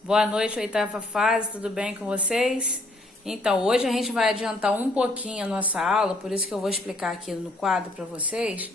Boa noite, oitava fase, tudo bem com vocês? Então, hoje a gente vai adiantar um pouquinho a nossa aula, por isso que eu vou explicar aqui no quadro para vocês,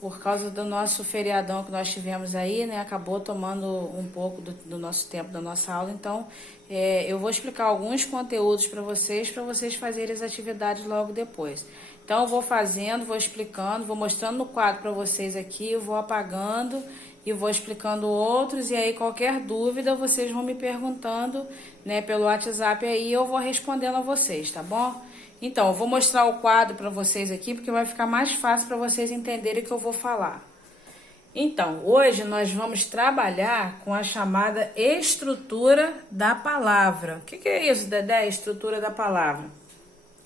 por causa do nosso feriadão que nós tivemos aí, né? Acabou tomando um pouco do nosso tempo, da nossa aula, então eu vou explicar alguns conteúdos para vocês fazerem as atividades logo depois. Então, eu vou fazendo, vou explicando, vou mostrando no quadro para vocês aqui, eu vou apagando e vou explicando outros, e aí qualquer dúvida vocês vão me perguntando, né, pelo WhatsApp aí, eu vou respondendo a vocês, tá bom? Então, eu vou mostrar o quadro para vocês aqui, porque vai ficar mais fácil para vocês entenderem o que eu vou falar. Então, hoje nós vamos trabalhar com a chamada estrutura da palavra. O que é isso, Dedé? Estrutura da palavra?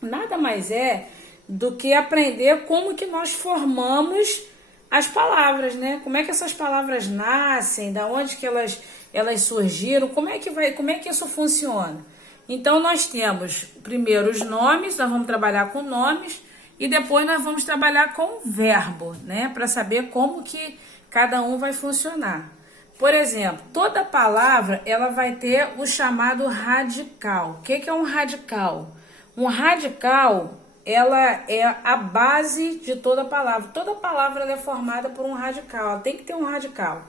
Nada mais é do que aprender como que nós formamos as palavras, né? Como é que essas palavras nascem, da onde que elas surgiram, como é que isso funciona? Então, nós temos primeiro os nomes, nós vamos trabalhar com nomes, e depois nós vamos trabalhar com verbo, né? Para saber como que cada um vai funcionar. Por exemplo, toda palavra, ela vai ter o chamado radical. O que é um radical? Um radical, ela é a base de toda palavra. Toda palavra ela é formada por um radical, ela tem que ter um radical.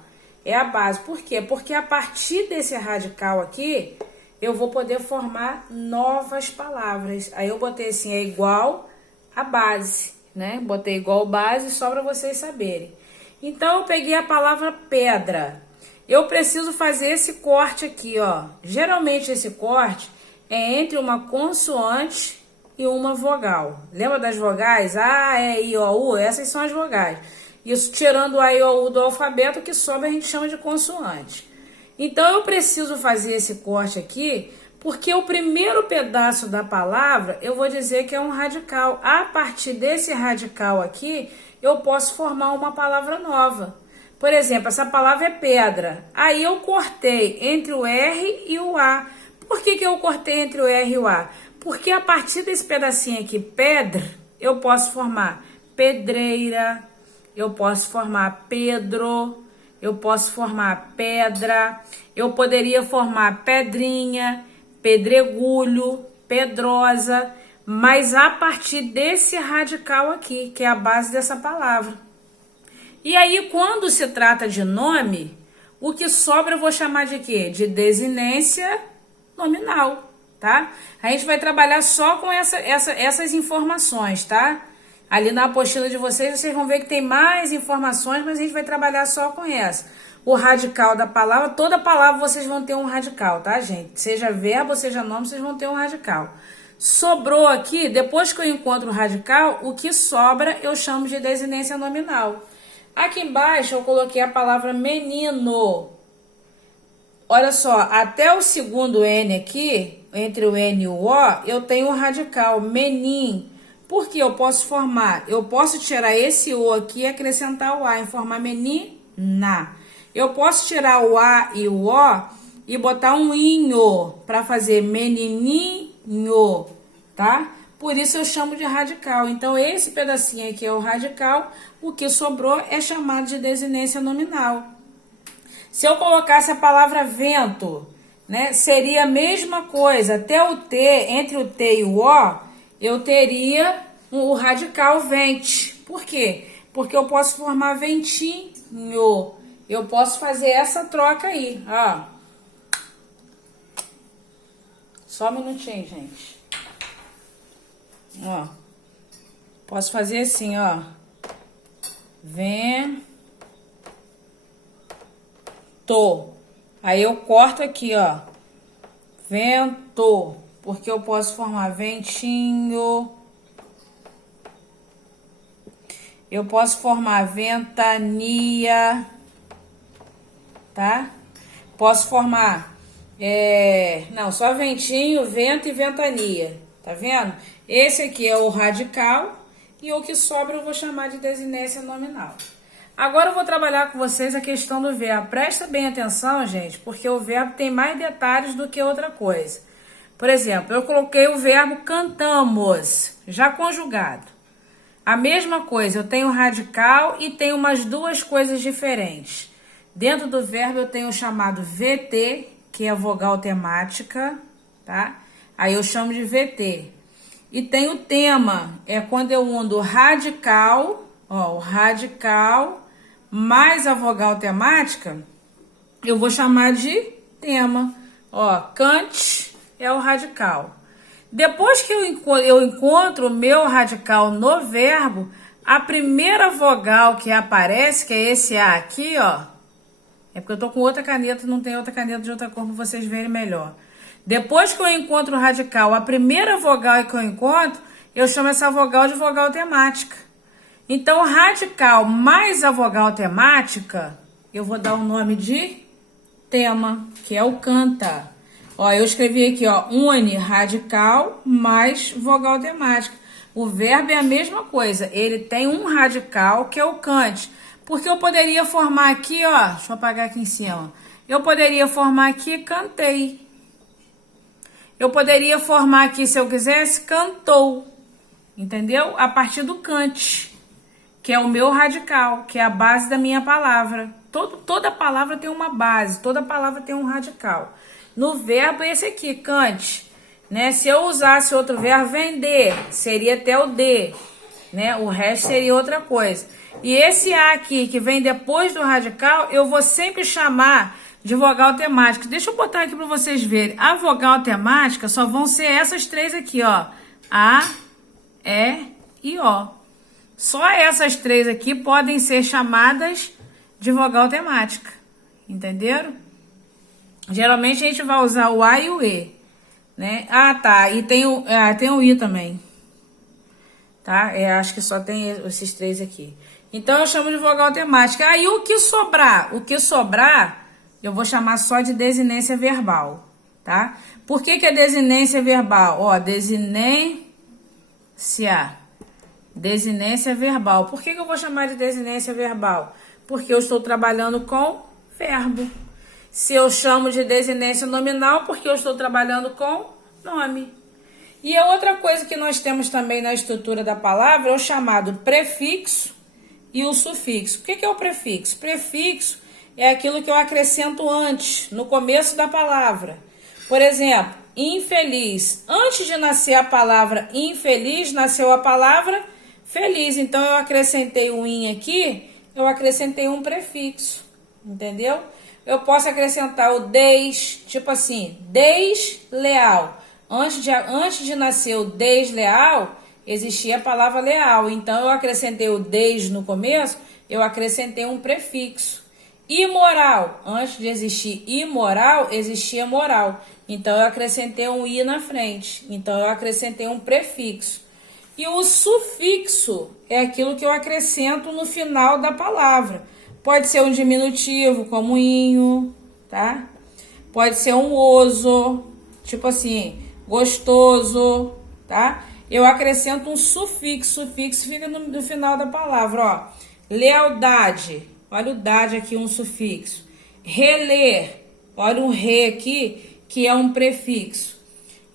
É a base. Por quê? Porque a partir desse radical aqui, eu vou poder formar novas palavras. Aí eu botei assim, é igual a base, né? Botei igual base só para vocês saberem. Então, eu peguei a palavra pedra. Eu preciso fazer esse corte aqui, ó. Geralmente, esse corte é entre uma consoante e uma vogal. Lembra das vogais? A, E, I, O, U? Essas são as vogais. Isso tirando o A, I, O, U do alfabeto, o que sobra a gente chama de consoante. Então, eu preciso fazer esse corte aqui, porque o primeiro pedaço da palavra, eu vou dizer que é um radical. A partir desse radical aqui, eu posso formar uma palavra nova. Por exemplo, essa palavra é pedra. Aí eu cortei entre o R e o A. Por que eu cortei entre o R e o A? Porque a partir desse pedacinho aqui, pedra, eu posso formar pedreira, eu posso formar Pedro, eu posso formar pedra, eu poderia formar pedrinha, pedregulho, pedrosa, mas a partir desse radical aqui, que é a base dessa palavra. E aí, quando se trata de nome, o que sobra eu vou chamar de quê? De desinência nominal, tá? A gente vai trabalhar só com essas informações, tá? Ali na apostila de vocês vão ver que tem mais informações, mas a gente vai trabalhar só com essa. O radical da palavra, toda palavra vocês vão ter um radical, tá, gente? Seja verbo, seja nome, vocês vão ter um radical. Sobrou aqui, depois que eu encontro o radical, o que sobra eu chamo de desinência nominal. Aqui embaixo eu coloquei a palavra menino. Olha só, até o segundo N aqui, entre o N e o O, eu tenho um radical, menin. Por que eu posso formar? Eu posso tirar esse O aqui e acrescentar o A e formar menina. Eu posso tirar o A e o O e botar um inho para fazer menininho, tá? Por isso eu chamo de radical. Então, esse pedacinho aqui é o radical, o que sobrou é chamado de desinência nominal. Se eu colocasse a palavra vento, né, seria a mesma coisa. Até o T, entre o T e o O, eu teria o radical vente. Por quê? Porque eu posso formar ventinho. Eu posso fazer essa troca aí, ó. Só um minutinho, gente. Ó. Posso fazer assim, ó. Vento. Aí eu corto aqui, ó. Vento. Porque eu posso formar ventinho. Eu posso formar ventania. Tá? Posso formar, não, só ventinho, vento e ventania, tá vendo? Esse aqui é o radical e o que sobra eu vou chamar de desinência nominal. Agora eu vou trabalhar com vocês a questão do verbo. Presta bem atenção, gente, porque o verbo tem mais detalhes do que outra coisa. Por exemplo, eu coloquei o verbo cantamos, já conjugado. A mesma coisa, eu tenho radical e tenho umas duas coisas diferentes. Dentro do verbo eu tenho o chamado VT que é vogal temática, tá? Aí eu chamo de VT. E tem o tema, é quando eu uno o radical, ó, o radical mais a vogal temática, eu vou chamar de tema. Ó, cante é o radical. Depois que eu encontro o meu radical no verbo, a primeira vogal que aparece, que é esse A aqui, ó, é porque eu tô com outra caneta, não tem outra caneta de outra cor para vocês verem melhor. Depois que eu encontro o radical, a primeira vogal que eu encontro, eu chamo essa vogal de vogal temática. Então, radical mais a vogal temática, eu vou dar o nome de tema, que é o canta. Ó, eu escrevi aqui, ó, une radical mais vogal temática. O verbo é a mesma coisa, ele tem um radical que é o cante. Porque eu poderia formar aqui, ó, deixa eu apagar aqui em cima. Eu poderia formar aqui cantei. Eu poderia formar aqui, se eu quisesse, cantou. Entendeu? A partir do cante, que é o meu radical, que é a base da minha palavra. Toda palavra tem uma base, toda palavra tem um radical. No verbo é esse aqui, cante. Né? Se eu usasse outro verbo, vender, seria até o D. Né? O resto seria outra coisa. E esse A aqui, que vem depois do radical, eu vou sempre chamar de vogal temática. Deixa eu botar aqui para vocês verem. A vogal temática só vão ser essas três aqui, ó. A, E e O. Só essas três aqui podem ser chamadas de vogal temática. Entenderam? Geralmente a gente vai usar o A e o E. Né? Ah, tá. E tem o I também. Tá? Acho que só tem esses três aqui. Então eu chamo de vogal temática. Aí o que sobrar? O que sobrar, eu vou chamar só de desinência verbal, tá? Por que é desinência verbal? Ó, desinência verbal. Por que eu vou chamar de desinência verbal? Porque eu estou trabalhando com verbo. Se eu chamo de desinência nominal, porque eu estou trabalhando com nome. E a outra coisa que nós temos também na estrutura da palavra é o chamado prefixo e o sufixo. O que é o prefixo? Prefixo é aquilo que eu acrescento antes, no começo da palavra. Por exemplo, infeliz. Antes de nascer a palavra infeliz, nasceu a palavra feliz. Então, eu acrescentei um in aqui, eu acrescentei um prefixo. Entendeu? Eu posso acrescentar o des, tipo assim, desleal. Antes de nascer o desleal, existia a palavra leal. Então, eu acrescentei o des no começo, eu acrescentei um prefixo. Imoral. Antes de existir imoral, existia moral. Então, eu acrescentei um i na frente. Então, eu acrescentei um prefixo. E o sufixo é aquilo que eu acrescento no final da palavra. Pode ser um diminutivo, como inho, tá? Pode ser um oso, tipo assim, gostoso, tá? Eu acrescento um sufixo. Sufixo fica no final da palavra, ó. Lealdade. Olha o dade aqui, um sufixo. Reler. Olha um re aqui, que é um prefixo.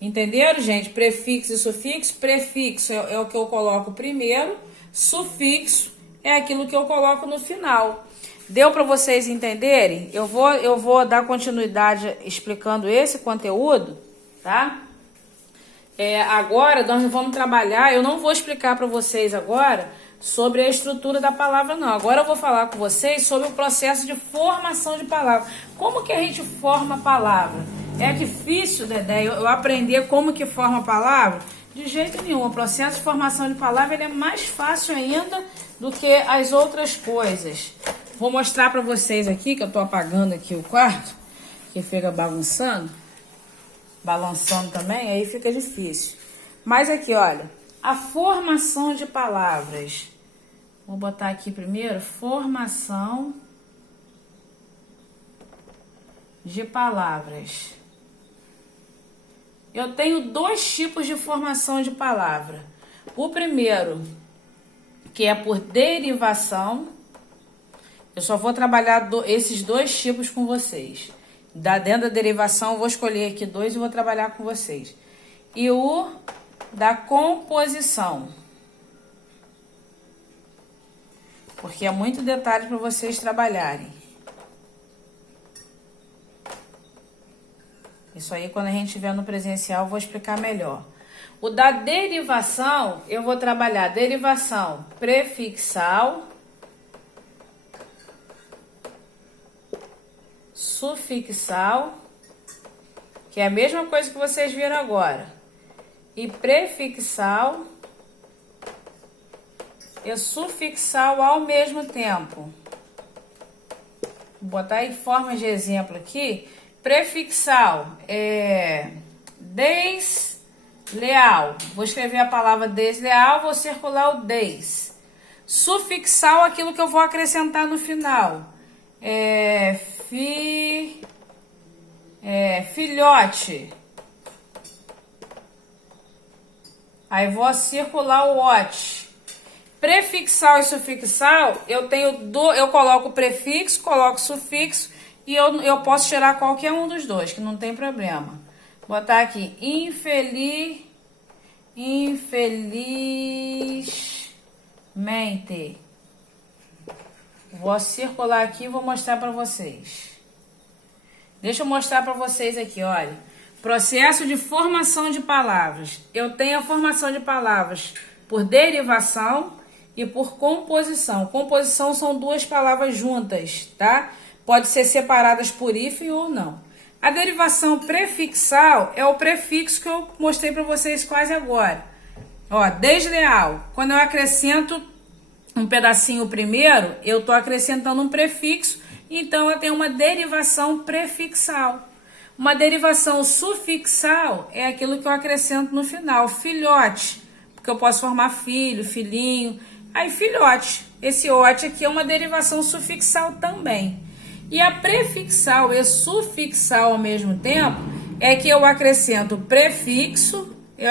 Entenderam, gente? Prefixo e sufixo. Prefixo é o que eu coloco primeiro. Sufixo é aquilo que eu coloco no final. Deu para vocês entenderem? Eu vou dar continuidade explicando esse conteúdo, tá? Agora nós vamos trabalhar, eu não vou explicar para vocês agora sobre a estrutura da palavra, não. Agora eu vou falar com vocês sobre o processo de formação de palavra. Como que a gente forma a palavra? É difícil, Dedé, eu aprender como que forma a palavra? De jeito nenhum. O processo de formação de palavra ele é mais fácil ainda do que as outras coisas. Vou mostrar para vocês aqui, que eu tô apagando aqui o quarto, que fica balançando também, aí fica difícil. Mas aqui, olha, a formação de palavras. Vou botar aqui primeiro, formação de palavras. Eu tenho dois tipos de formação de palavra. O primeiro, que é por derivação. Eu só vou trabalhar esses dois tipos com vocês. Dentro da derivação, eu vou escolher aqui dois e vou trabalhar com vocês. E o da composição. Porque é muito detalhe para vocês trabalharem. Isso aí, quando a gente estiver no presencial, eu vou explicar melhor. O da derivação, eu vou trabalhar derivação prefixal, sufixal, que é a mesma coisa que vocês viram agora, e prefixal e sufixal ao mesmo tempo. Vou botar em forma de exemplo aqui. Prefixal é desleal. Vou escrever a palavra desleal, vou circular o des. Sufixal, aquilo que eu vou acrescentar no final. Filhote. Aí vou circular o ote. Prefixal e sufixal, eu coloco prefixo, coloco sufixo e eu posso tirar qualquer um dos dois, que não tem problema. Vou botar aqui, infelizmente. Vou circular aqui e vou mostrar para vocês. Deixa eu mostrar para vocês aqui, olha. Processo de formação de palavras. Eu tenho a formação de palavras por derivação e por composição. Composição são duas palavras juntas, tá? Pode ser separadas por hífen ou não. A derivação prefixal é o prefixo que eu mostrei para vocês quase agora. Ó, desleal. Quando eu acrescento um pedacinho primeiro, eu estou acrescentando um prefixo, então eu tenho uma derivação prefixal. Uma derivação sufixal é aquilo que eu acrescento no final. Filhote, porque eu posso formar filho, filhinho. Aí, filhote. Esse ote aqui é uma derivação sufixal também. E a prefixal e sufixal ao mesmo tempo é que eu acrescento prefixo e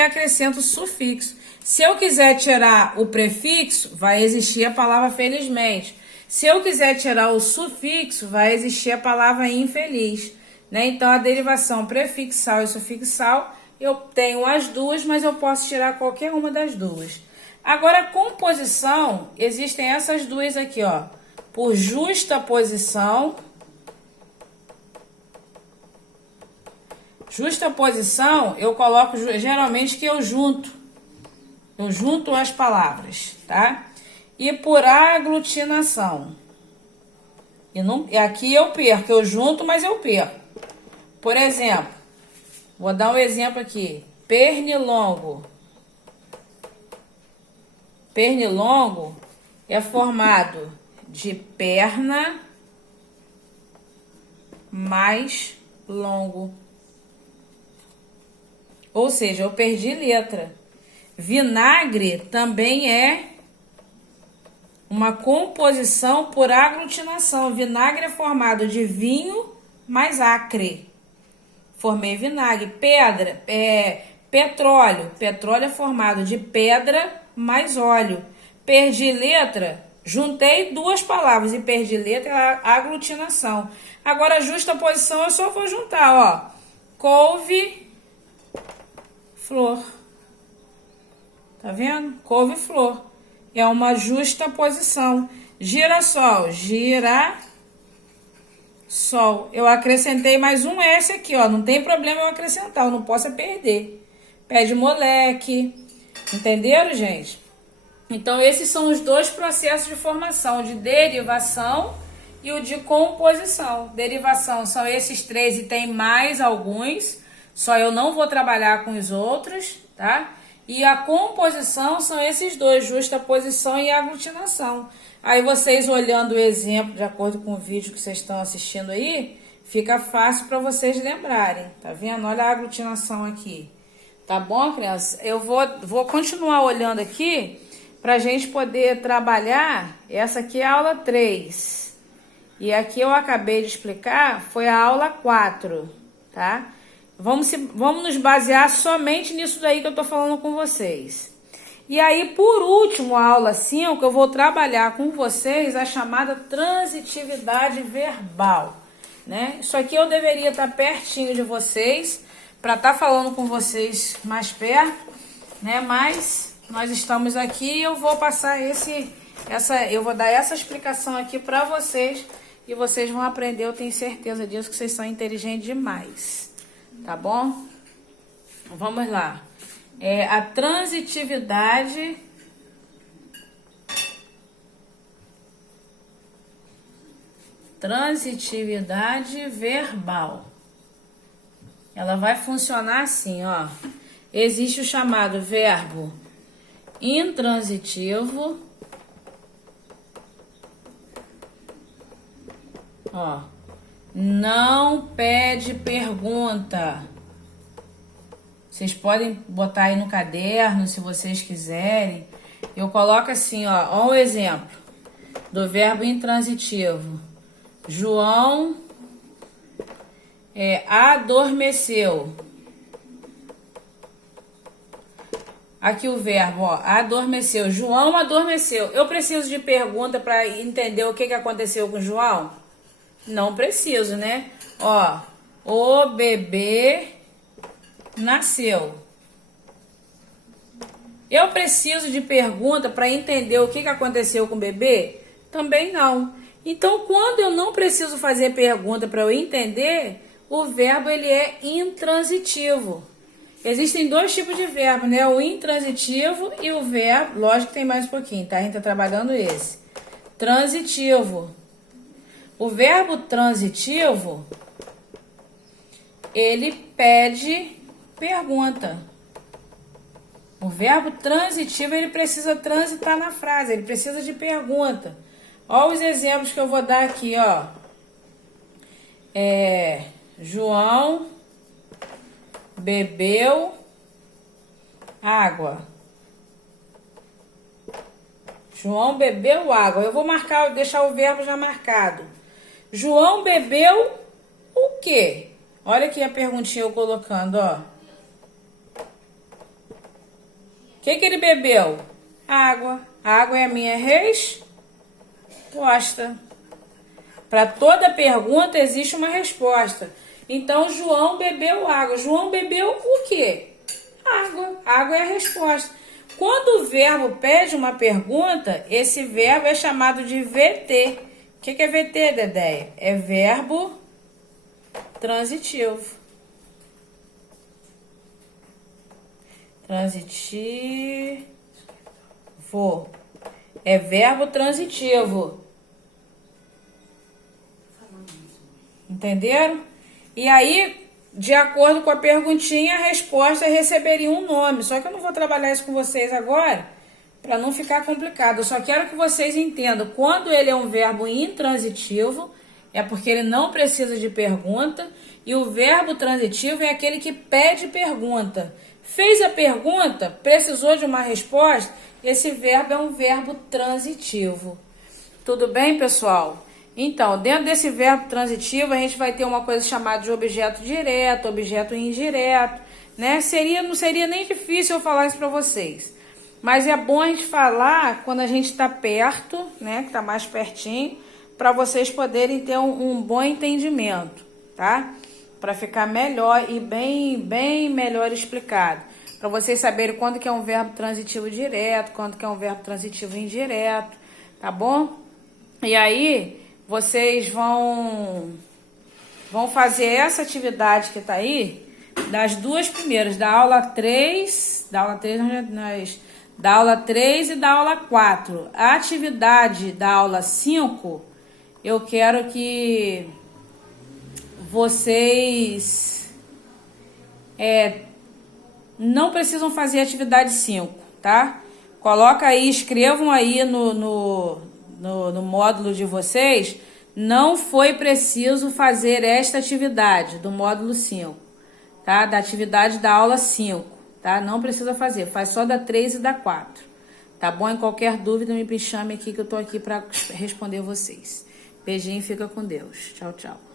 acrescento sufixo. Se eu quiser tirar o prefixo, vai existir a palavra felizmente. Se eu quiser tirar o sufixo, vai existir a palavra infeliz, né? Então, a derivação prefixal e sufixal, eu tenho as duas, mas eu posso tirar qualquer uma das duas. Agora, a composição, existem essas duas aqui, ó. Por justaposição. Justaposição, eu coloco geralmente que eu junto as palavras, tá? E por aglutinação. E aqui eu perco, eu junto, mas eu perco. Por exemplo, vou dar um exemplo aqui. Pernilongo. Pernilongo é formado de perna mais longo. Ou seja, eu perdi letra. Vinagre também é uma composição por aglutinação. Vinagre é formado de vinho mais acre. Formei vinagre. Pedra, petróleo. Petróleo é formado de pedra mais óleo. Perdi letra, juntei duas palavras e perdi letra, é aglutinação. Agora, justaposição, eu só vou juntar, ó. Couve, flor. Tá vendo? Couve-flor. É uma justaposição. Girassol, girassol. Eu acrescentei mais um S aqui, ó. Não tem problema eu acrescentar, eu não posso perder. Pé de moleque. Entenderam, gente? Então, esses são os dois processos de formação, de derivação e o de composição. Derivação são esses três e tem mais alguns, só eu não vou trabalhar com os outros, tá? E a composição são esses dois, justaposição e aglutinação. Aí vocês olhando o exemplo, de acordo com o vídeo que vocês estão assistindo aí, fica fácil para vocês lembrarem, tá vendo? Olha a aglutinação aqui. Tá bom, crianças? Eu vou continuar olhando aqui para a gente poder trabalhar. Essa aqui é a aula 3. E aqui eu acabei de explicar, foi a aula 4, tá? Vamos nos basear somente nisso daí que eu tô falando com vocês. E aí, por último, a aula 5, eu vou trabalhar com vocês a chamada transitividade verbal, né? Isso aqui eu deveria estar pertinho de vocês, para estar falando com vocês mais perto, né? Mas nós estamos aqui e eu vou passar eu vou dar essa explicação aqui para vocês e vocês vão aprender, eu tenho certeza disso, que vocês são inteligentes demais, tá bom? Vamos lá. A transitividade verbal. Ela vai funcionar assim, ó. Existe o chamado verbo intransitivo. Ó. Não pede pergunta. Vocês podem botar aí no caderno, se vocês quiserem. Eu coloco assim, ó um exemplo do verbo intransitivo. João adormeceu. Aqui o verbo, ó, adormeceu. João adormeceu. Eu preciso de pergunta para entender o que aconteceu com o João? Não preciso, né? Ó, o bebê nasceu. Eu preciso de pergunta para entender o que aconteceu com o bebê? Também não. Então, quando eu não preciso fazer pergunta para eu entender, o verbo ele é intransitivo. Existem dois tipos de verbo, né? O intransitivo e o verbo, lógico que tem mais um pouquinho, tá? A gente tá trabalhando esse. Transitivo. O verbo transitivo, ele pede pergunta. O verbo transitivo, ele precisa transitar na frase, ele precisa de pergunta. Olha os exemplos que eu vou dar aqui, ó. João bebeu água. João bebeu água. Eu vou marcar, deixar o verbo já marcado. João bebeu o quê? Olha aqui a perguntinha eu colocando, ó. O que ele bebeu? Água. A água é a minha resposta. Para toda pergunta existe uma resposta. Então, João bebeu água. João bebeu o quê? Água. Água é a resposta. Quando o verbo pede uma pergunta, esse verbo é chamado de VT. O que é VT, Dedéia? É verbo transitivo. Transitivo. É verbo transitivo. Entenderam? E aí, de acordo com a perguntinha, a resposta receberia um nome. Só que eu não vou trabalhar isso com vocês agora, para não ficar complicado. Eu só quero que vocês entendam. Quando ele é um verbo intransitivo, é porque ele não precisa de pergunta. E o verbo transitivo é aquele que pede pergunta. Fez a pergunta, precisou de uma resposta, esse verbo é um verbo transitivo. Tudo bem, pessoal? Então, dentro desse verbo transitivo, a gente vai ter uma coisa chamada de objeto direto, objeto indireto, né? Não seria nem difícil eu falar isso para vocês. Mas é bom a gente falar quando a gente está perto, né? Que está mais pertinho, para vocês poderem ter um bom entendimento, tá? Para ficar melhor e bem melhor explicado. Para vocês saberem quando que é um verbo transitivo direto, quando que é um verbo transitivo indireto, tá bom? E aí, vocês vão fazer essa atividade que tá aí, das duas primeiras, da aula 3 e da aula 4. A atividade da aula 5, eu quero que vocês não precisam fazer atividade 5, tá? Coloca aí, escrevam aí no módulo de vocês, não foi preciso fazer esta atividade do módulo 5, tá? Da atividade da aula 5, tá? Não precisa fazer, faz só da 3 e da 4, tá bom? Em qualquer dúvida, me chame aqui que eu tô aqui para responder vocês. Beijinho, fica com Deus. Tchau, tchau.